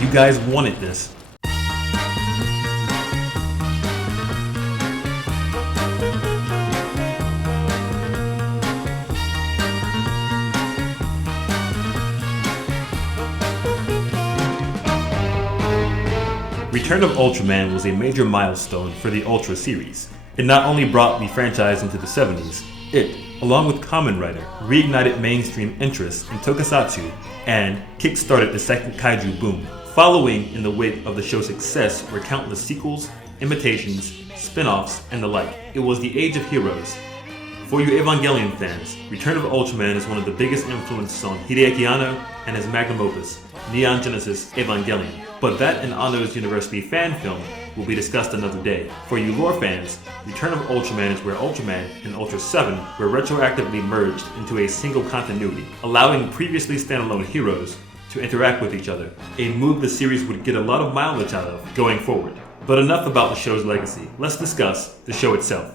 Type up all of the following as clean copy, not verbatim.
You guys wanted this. Return of Ultraman was a major milestone for the Ultra series. It not only brought the franchise into the 70s, it, along with Kamen Rider, reignited mainstream interest in tokusatsu and kick-started the second kaiju boom. Following in the wake of the show's success were countless sequels, imitations, spin-offs, and the like. It was the age of heroes. For you Evangelion fans, Return of Ultraman is one of the biggest influences on Hideki Go and his magnum opus, Neon Genesis Evangelion. But that and Anno's University fan film will be discussed another day. For you lore fans, Return of Ultraman is where Ultraman and Ultra 7 were retroactively merged into a single continuity, allowing previously standalone heroes to interact with each other, a move the series would get a lot of mileage out of going forward. But enough about the show's legacy, let's discuss the show itself.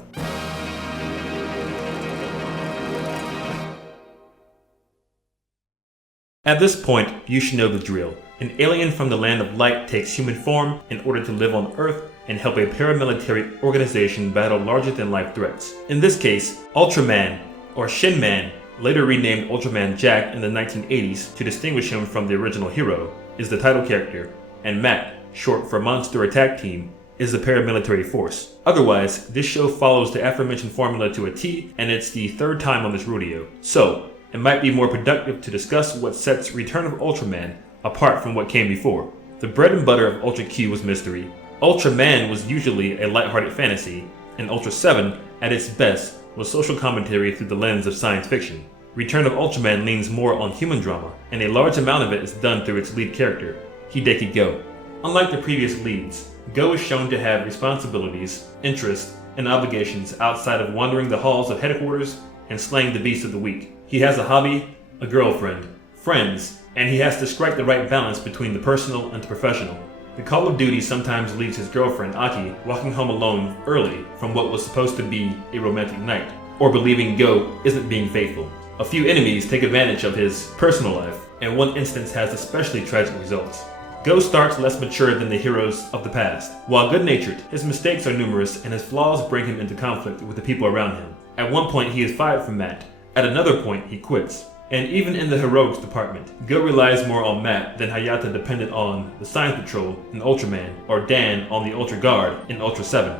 At this point, you should know the drill. An alien from the land of light takes human form in order to live on Earth and help a paramilitary organization battle larger-than-life threats. In this case, Ultraman, or Shinman, later renamed Ultraman Jack in the 1980s to distinguish him from the original hero, is the title character, and Matt, short for Monster Attack Team, is the paramilitary force. Otherwise, this show follows the aforementioned formula to a T, and it's the third time on this rodeo. So, it might be more productive to discuss what sets Return of Ultraman apart from what came before. The bread and butter of Ultra Q was mystery, Ultraman was usually a lighthearted fantasy, and Ultra 7, at its best, was social commentary through the lens of science fiction. Return of Ultraman leans more on human drama, and a large amount of it is done through its lead character, Hideki Go. Unlike the previous leads, Go is shown to have responsibilities, interests, and obligations outside of wandering the halls of headquarters and slaying the beast of the week. He has a hobby, a girlfriend, friends, and he has to strike the right balance between the personal and the professional. The Call of Duty sometimes leaves his girlfriend, Aki, walking home alone early from what was supposed to be a romantic night, or believing Go isn't being faithful. A few enemies take advantage of his personal life, and one instance has especially tragic results. Go starts less mature than the heroes of the past. While good-natured, his mistakes are numerous and his flaws bring him into conflict with the people around him. At one point he is fired from Matt, at another point he quits. And even in the heroics department, Go relies more on Matt than Hayata depended on the Science Patrol in Ultraman, or Dan on the Ultra Guard in Ultra 7.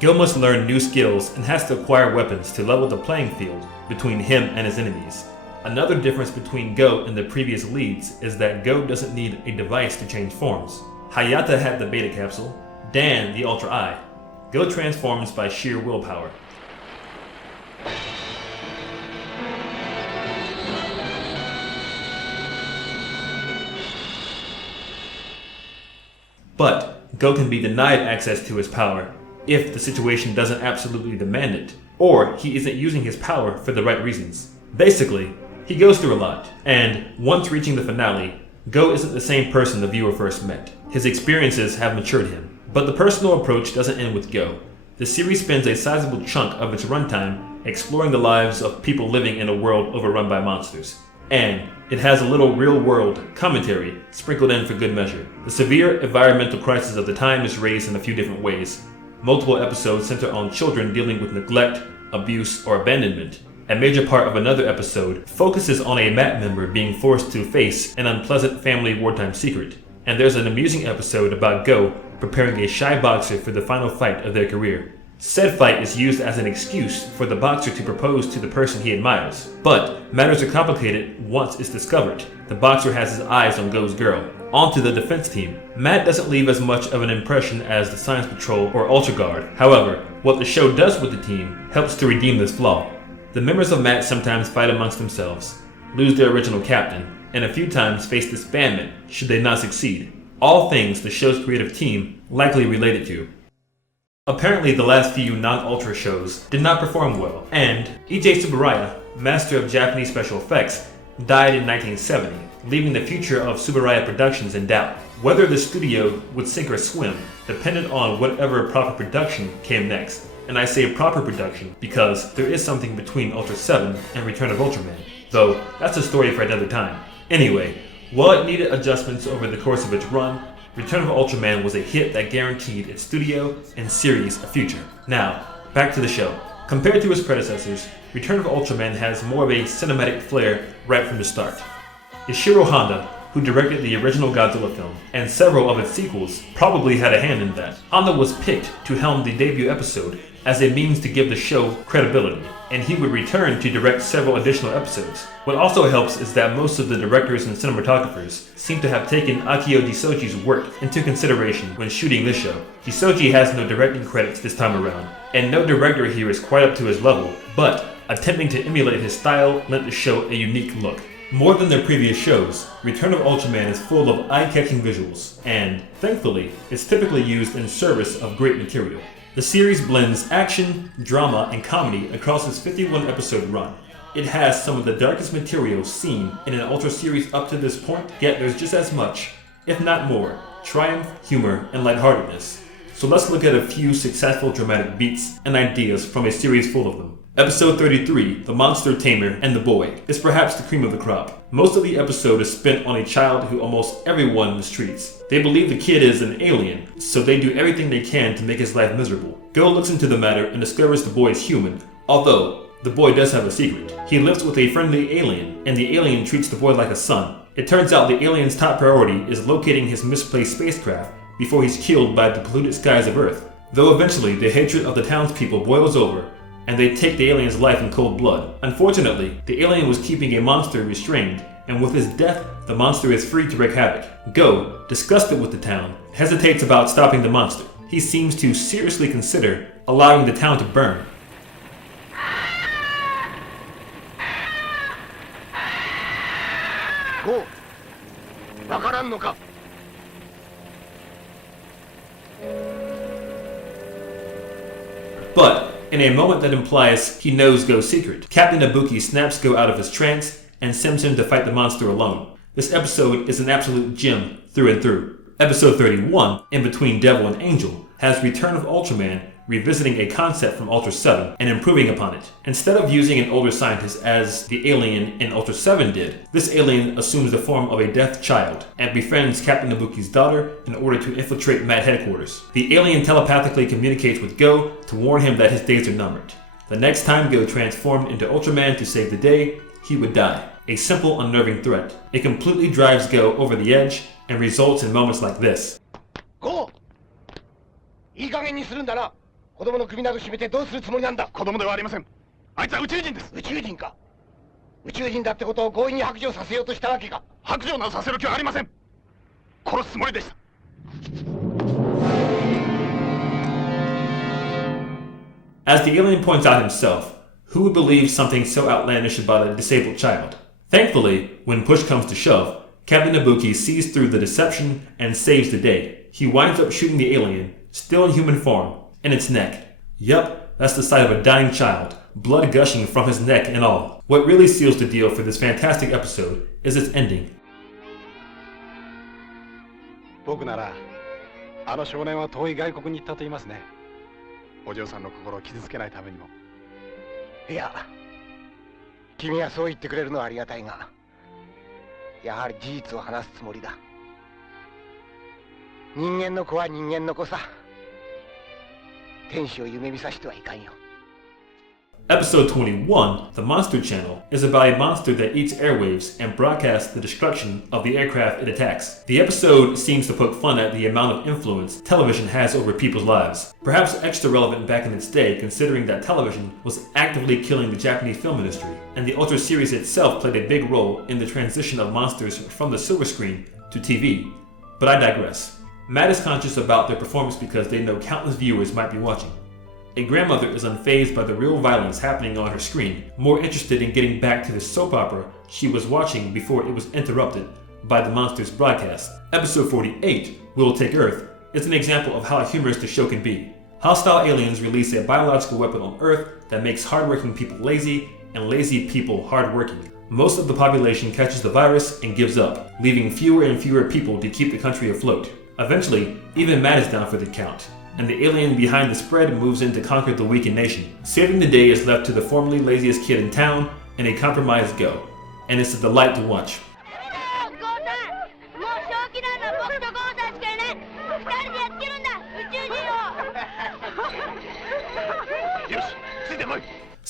Go must learn new skills and has to acquire weapons to level the playing field between him and his enemies. Another difference between Go and the previous leads is that Go doesn't need a device to change forms. Hayata had the Beta Capsule, Dan the Ultra Eye. Go transforms by sheer willpower. But Go can be denied access to his power if the situation doesn't absolutely demand it, or he isn't using his power for the right reasons. Basically, he goes through a lot, and once reaching the finale, Go isn't the same person the viewer first met. His experiences have matured him. But the personal approach doesn't end with Go. The series spends a sizable chunk of its runtime exploring the lives of people living in a world overrun by monsters. And it has a little real-world commentary sprinkled in for good measure. The severe environmental crisis of the time is raised in a few different ways. Multiple episodes center on children dealing with neglect, abuse, or abandonment. A major part of another episode focuses on a MAT member being forced to face an unpleasant family wartime secret. And there's an amusing episode about Go preparing a shy boxer for the final fight of their career. Said fight is used as an excuse for the boxer to propose to the person he admires. But matters are complicated once it's discovered the boxer has his eyes on Go's girl. On to the defense team. Matt doesn't leave as much of an impression as the Science Patrol or Ultra Guard. However, what the show does with the team helps to redeem this flaw. The members of Matt sometimes fight amongst themselves, lose their original captain, and a few times face disbandment should they not succeed. All things the show's creative team likely related to. Apparently the last few non-Ultra shows did not perform well, and E.J. Tsuburaya, master of Japanese special effects, died in 1970, leaving the future of Tsuburaya Productions in doubt. Whether the studio would sink or swim depended on whatever proper production came next. And I say proper production because there is something between Ultra 7 and Return of Ultraman, though that's a story for another time. Anyway, While it needed adjustments over the course of its run, Return of Ultraman was a hit that guaranteed its studio and series a future. Now, back to the show. Compared to its predecessors, Return of Ultraman has more of a cinematic flair right from the start. Ishiro Honda, who directed the original Godzilla film and several of its sequels, probably had a hand in that. Honda was picked to helm the debut episode as a means to give the show credibility, and he would return to direct several additional episodes. What also helps is that most of the directors and cinematographers seem to have taken Akio Jisoji's work into consideration when shooting this show. Jisoji has no directing credits this time around, and no director here is quite up to his level, but attempting to emulate his style lent the show a unique look. More than their previous shows, Return of Ultraman is full of eye-catching visuals, and, thankfully, it's typically used in service of great material. The series blends action, drama, and comedy across its 51-episode run. It has some of the darkest material seen in an Ultra series up to this point, yet there's just as much, if not more, triumph, humor, and lightheartedness. So let's look at a few successful dramatic beats and ideas from a series full of them. Episode 33, The Monster Tamer and the Boy, is perhaps the cream of the crop. Most of the episode is spent on a child who almost everyone mistreats. They believe the kid is an alien, so they do everything they can to make his life miserable. Go looks into the matter and discovers the boy is human, although the boy does have a secret. He lives with a friendly alien, and the alien treats the boy like a son. It turns out the alien's top priority is locating his misplaced spacecraft before he's killed by the polluted skies of Earth. Though eventually the hatred of the townspeople boils over, and they take the alien's life in cold blood. Unfortunately, the alien was keeping a monster restrained, and with his death, the monster is free to wreak havoc. Go, disgusted with the town, hesitates about stopping the monster. He seems to seriously consider allowing the town to burn. Go! Wakaran no ka? But in a moment that implies he knows Go's secret, Captain Ibuki snaps Go out of his trance and sends him to fight the monster alone. This episode is an absolute gem through and through. Episode 31, In Between Devil and Angel, has Return of Ultraman revisiting a concept from Ultra 7 and improving upon it. Instead of using an older scientist as the alien in Ultra 7 did, this alien assumes the form of a deaf child and befriends Captain Ibuki's daughter in order to infiltrate Mad Headquarters. The alien telepathically communicates with Go to warn him that his days are numbered. The next time Go transformed into Ultraman to save the day, he would die. A simple, unnerving threat. It completely drives Go over the edge and results in moments like this. Go! いい加減にするんだな。子供の首など絞めてどうするつもりなんだ。子供ではありません。あいつは宇宙人です。宇宙人か。宇宙人だってことを強引に白状させようとしたわけか。白状などさせる気はありません。殺すつもりでした。As the alien points out himself, who would believe something so outlandish about a disabled child? Thankfully, when push comes to shove, Captain Ibuki sees through the deception and saves the day. He winds up shooting the alien, still in human form, in its neck. Yup, that's the sight of a dying child, blood gushing from his neck and all. What really seals the deal for this fantastic episode is its ending. 僕なら、あの少年は遠い外国に行ったと言いますね。お嬢さんの心を傷つけないためにも。いや、君はそう言ってくれるのはありがたいが、やはり事実を話すつもりだ。人間の子は人間の子さ。天使を夢見させてはいかんよ。Episode 21, The Monster Channel, is about a monster that eats airwaves and broadcasts the destruction of the aircraft it attacks. The episode seems to poke fun at the amount of influence television has over people's lives. Perhaps extra relevant back in its day, considering that television was actively killing the Japanese film industry, and the Ultra series itself played a big role in the transition of monsters from the silver screen to TV. But I digress. Matt is conscious about their performance because they know countless viewers might be watching. A grandmother is unfazed by the real violence happening on her screen, more interested in getting back to the soap opera she was watching before it was interrupted by the monster's broadcast. Episode 48, We'll Take Earth, is an example of how humorous the show can be. Hostile aliens release a biological weapon on Earth that makes hardworking people lazy and lazy people hardworking. Most of the population catches the virus and gives up, leaving fewer and fewer people to keep the country afloat. Eventually, even Matt is down for the count, and the alien behind the spread moves in to conquer the weakened nation. Saving the day is left to the formerly laziest kid in town and a compromised Go, and it's a delight to watch.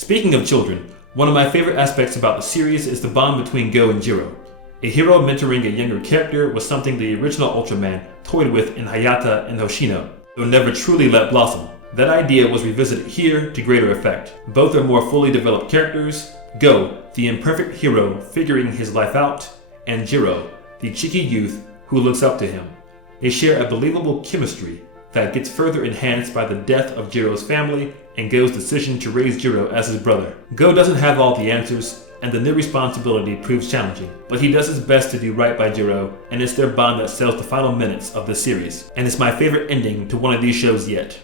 Speaking of children, one of my favorite aspects about the series is the bond between Go and Jiro. A hero mentoring a younger character was something the original Ultraman toyed with in Hayata and Hoshino, though never truly let blossom. That idea was revisited here to greater effect. Both are more fully developed characters. Go, the imperfect hero figuring his life out, and Jiro, the cheeky youth who looks up to him. They share a believable chemistry that gets further enhanced by the death of Jiro's family and Go's decision to raise Jiro as his brother. Go doesn't have all the answers, and the new responsibility proves challenging, but he does his best to do right by Jiro, and it's their bond that sells the final minutes of this series, and it's my favorite ending to one of these shows yet.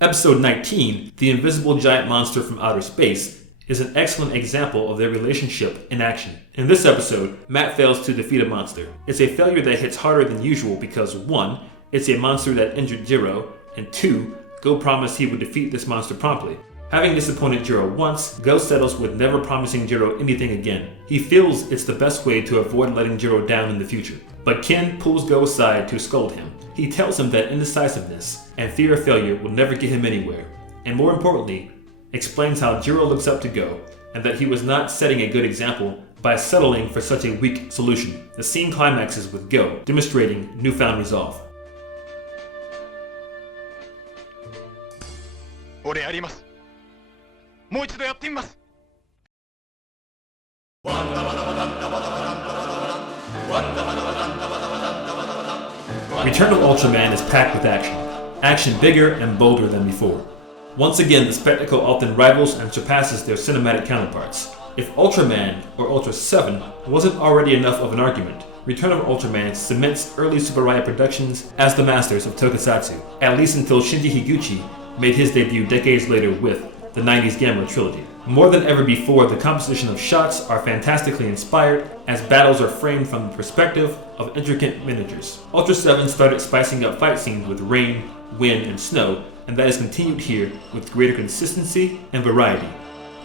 Episode 19, The Invisible Giant Monster from Outer Space, is an excellent example of their relationship in action. In this episode, Matt fails to defeat a monster. It's a failure that hits harder than usual because 1, it's a monster that injured Jiro, and 2, Go promised he would defeat this monster promptly. Having disappointed Jiro once, Go settles with never promising Jiro anything again. He feels it's the best way to avoid letting Jiro down in the future. But Ken pulls Go aside to scold him. He tells him that indecisiveness and fear of failure will never get him anywhere, and more importantly, explains how Jiro looks up to Go, and that he was not setting a good example by settling for such a weak solution. The scene climaxes with Go demonstrating newfound resolve. 俺やります。もう一度やってみます。 Return of Ultraman is packed with action. Action bigger and bolder than before. Once again, the spectacle often rivals and surpasses their cinematic counterparts. If Ultraman, or Ultra 7, wasn't already enough of an argument, Return of Ultraman cements early Super Riot Productions as the masters of tokusatsu, at least until Shinji Higuchi made his debut decades later with the 90s Gamera trilogy. More than ever before, the composition of shots are fantastically inspired as battles are framed from the perspective of intricate miniatures. Ultra 7 started spicing up fight scenes with rain, wind, and snow, and that is continued here with greater consistency and variety.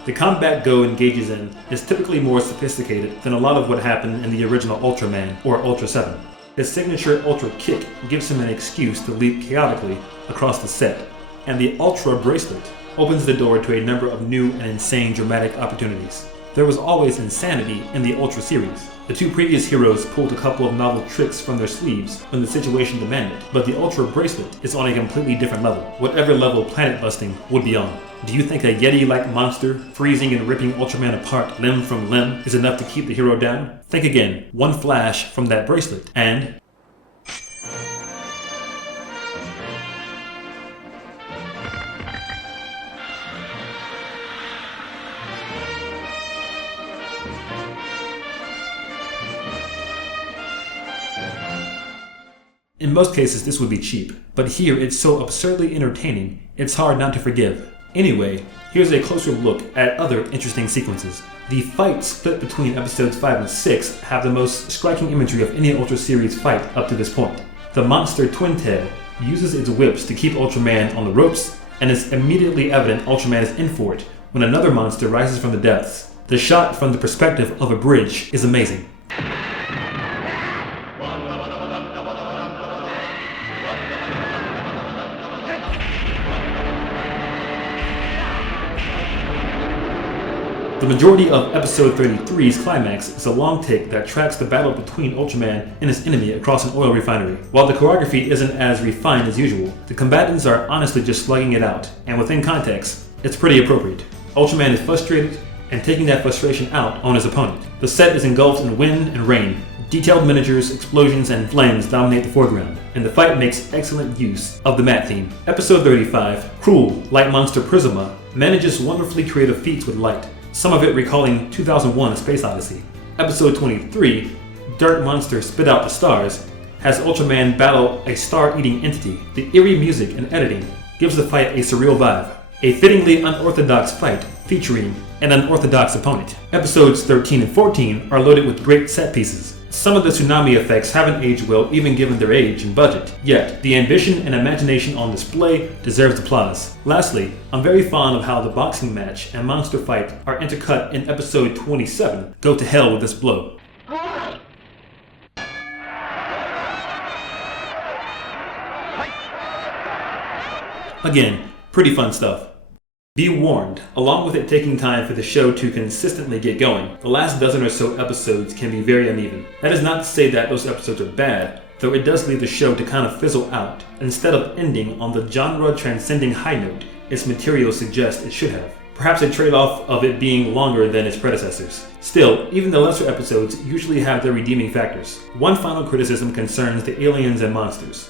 The combat Go engages in is typically more sophisticated than a lot of what happened in the original Ultraman or Ultra 7. His signature Ultra Kick gives him an excuse to leap chaotically across the set, and the Ultra Bracelet opens the door to a number of new and insane dramatic opportunities. There was always insanity in the Ultra series. The two previous heroes pulled a couple of novel tricks from their sleeves when the situation demanded, but the Ultra Bracelet is on a completely different level, whatever level planet busting would be on. Do you think a Yeti-like monster freezing and ripping Ultraman apart limb from limb is enough to keep the hero down? Think again. One flash from that bracelet and in most cases this would be cheap, but here it's so absurdly entertaining, it's hard not to forgive. Anyway, here's a closer look at other interesting sequences. The fights split between episodes 5 and 6 have the most striking imagery of any Ultra series fight up to this point. The monster Twin Tail uses its whips to keep Ultraman on the ropes, and it's immediately evident Ultraman is in for it when another monster rises from the depths. The shot from the perspective of a bridge is amazing. The majority of episode 33's climax is a long take that tracks the battle between Ultraman and his enemy across an oil refinery. While the choreography isn't as refined as usual, the combatants are honestly just slugging it out, and within context, it's pretty appropriate. Ultraman is frustrated and taking that frustration out on his opponent. The set is engulfed in wind and rain. Detailed miniatures, explosions, and flames dominate the foreground, and the fight makes excellent use of the matte theme. Episode 35, Cruel, Light Monster Prisma, manages wonderfully creative feats with light, some of it recalling 2001: A Space Odyssey. Episode 23, Dirt Monster Spit Out the Stars, has Ultraman battle a star-eating entity. The eerie music and editing gives the fight a surreal vibe. A fittingly unorthodox fight featuring an unorthodox opponent. Episodes 13 and 14 are loaded with great set pieces. Some of the tsunami effects haven't aged well even given their age and budget, yet the ambition and imagination on display deserves applause. Lastly, I'm very fond of how the boxing match and monster fight are intercut in episode 27, Go to Hell with This Blow. Again, pretty fun stuff. Be warned, along with it taking time for the show to consistently get going, the last dozen or so episodes can be very uneven. That is not to say that those episodes are bad, though it does leave the show to kind of fizzle out, instead of ending on the genre-transcending high note its material suggests it should have. Perhaps a trade-off of it being longer than its predecessors. Still, even the lesser episodes usually have their redeeming factors. One final criticism concerns the aliens and monsters.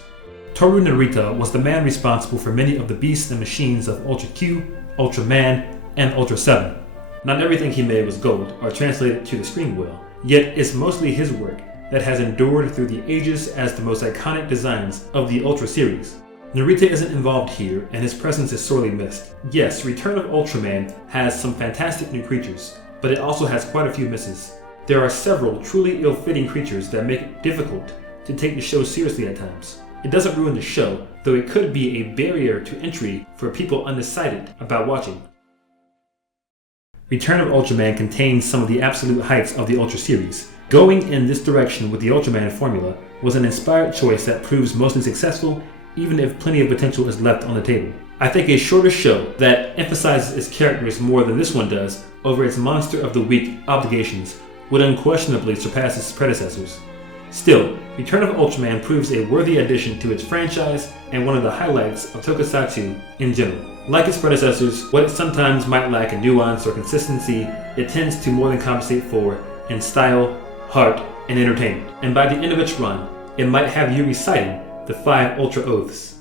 Toru Narita was the man responsible for many of the beasts and machines of Ultra Q, Ultraman, and Ultra 7. Not everything he made was gold or translated to the screen well, yet it's mostly his work that has endured through the ages as the most iconic designs of the Ultra series. Narita isn't involved here, and his presence is sorely missed. Yes, Return of Ultraman has some fantastic new creatures, but it also has quite a few misses. There are several truly ill-fitting creatures that make it difficult to take the show seriously at times. It doesn't ruin the show, though it could be a barrier to entry for people undecided about watching. Return of Ultraman contains some of the absolute heights of the Ultra series. Going in this direction with the Ultraman formula was an inspired choice that proves mostly successful, even if plenty of potential is left on the table. I think a shorter show that emphasizes its characters more than this one does over its Monster of the Week obligations would unquestionably surpass its predecessors. Still, Return of Ultraman proves a worthy addition to its franchise and one of the highlights of tokusatsu in general. Like its predecessors, what it sometimes might lack in nuance or consistency, it tends to more than compensate for in style, heart, and entertainment. And by the end of its run, it might have you reciting the 5 Ultra Oaths.